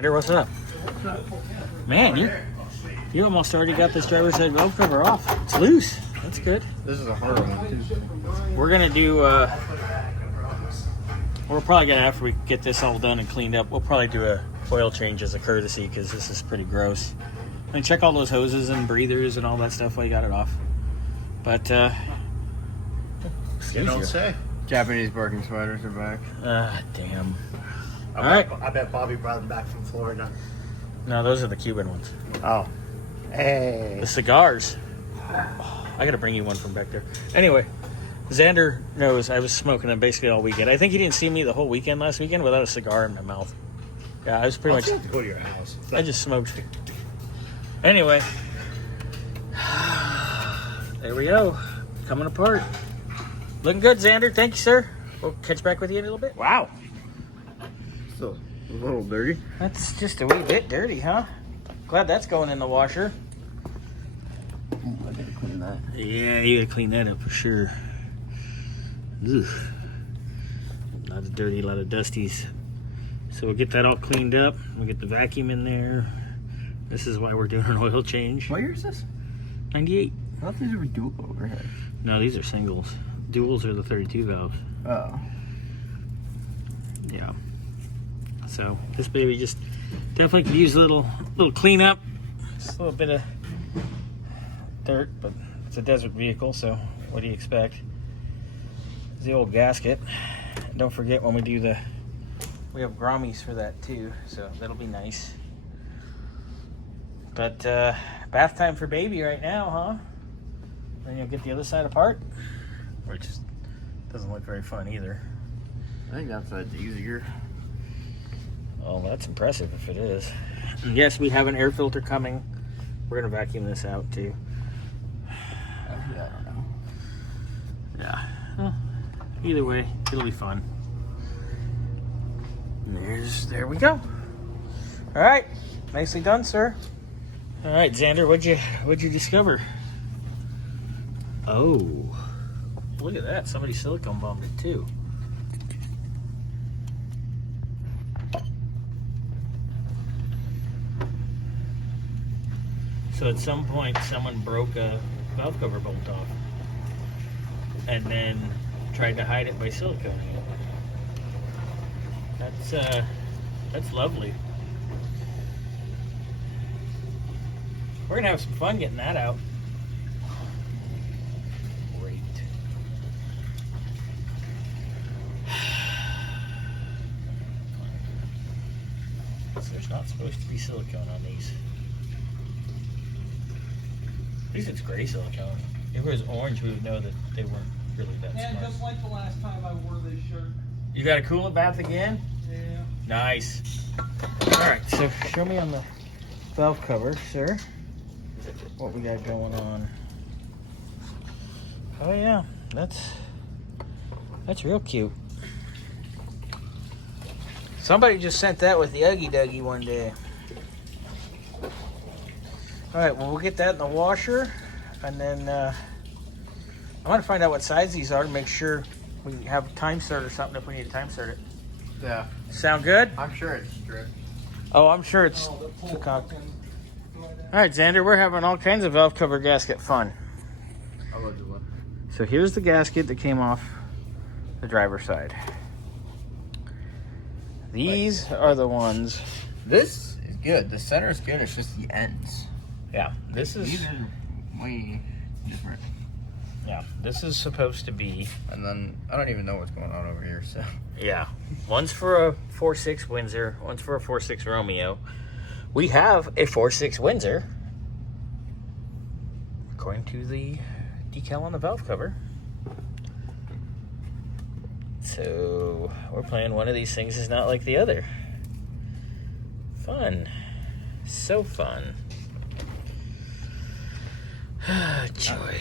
What's up? Man, you almost already got this driver's side valve cover off. It's loose. That's good. This is a hard one too. We're gonna do. We're probably gonna, after we get this all done and cleaned up, we'll probably do a oil change as a courtesy because this is pretty gross. I mean, check all those hoses and breathers and all that stuff while you got it off. But You don't say. Japanese barking spiders are back. Damn. All right. I bet Bobby brought them back from Florida. No, those are the Cuban ones. Oh. Hey. The cigars. I gotta bring you one from back there. Anyway, Xander knows I was smoking them basically all weekend. I think he didn't see me the whole weekend last weekend without a cigar in my mouth. Yeah, I was pretty much. Have to go to your house. I just smoked. Anyway, there we go. Coming apart. Looking good, Xander. Thank you, sir. We'll catch back with you in a little bit. Wow. Still a little dirty. That's just a wee bit dirty, huh? Glad that's going in the washer. I gotta clean that. Yeah, you gotta clean that up for sure. Ugh. A lot of dirty, a lot of dusties. So we'll get that all cleaned up. We'll get the vacuum in there. This is why we're doing an oil change. What year is this? 98. I thought these were dual overhead. No, these are singles. Duals are the 32 valves. Oh. Yeah. So this baby just definitely could use a little cleanup. Just a little bit of dirt, but it's a desert vehicle, so what do you expect? It's the old gasket. And don't forget when we do we have grommies for that too, so that'll be nice. But bath time for baby right now, huh? Then you'll get the other side apart, which doesn't look very fun either. I think that side's easier. Well, that's impressive if it is. And yes, we have an air filter coming. We're gonna vacuum this out too. Actually, I don't know. Yeah. Well, either way, it'll be fun. And there we go. All right, nicely done, sir. All right, Xander, what'd you discover? Oh, look at that! Somebody silicone bombed it too. So at some point, someone broke a valve cover bolt off, and then tried to hide it by siliconing it. That's lovely. We're gonna have some fun getting that out. Great. So there's not supposed to be silicone on these. At least it's gray silicone. If it was orange, we would know that they weren't really that smart. And just like the last time I wore this shirt. You got a coolant bath again? Yeah. Nice. Alright, so show me on the valve cover, sir, what we got going on. Oh yeah, that's real cute. Somebody just sent that with the Uggy Duggy one day. Alright, well we'll get that in the washer, and then I want to find out what size these are to make sure we have time start or something if we need to time start it. Yeah. Sound good? I'm sure it's stripped. Oh, I'm sure it's too cocked. Alright, Xander, we're having all kinds of valve cover gasket fun. I'll go do one. So here's the gasket that came off the driver's side. These are the ones. This is good. The center is good. It's just the ends. Yeah, this is. These are way different. Yeah, this is supposed to be. And then I don't even know what's going on over here. So. Yeah, one's for a 4.6 Windsor, one's for a 4.6 Romeo. We have a 4.6 Windsor, according to the decal on the valve cover. So we're playing one of these things is not like the other. Fun. So fun. Joy.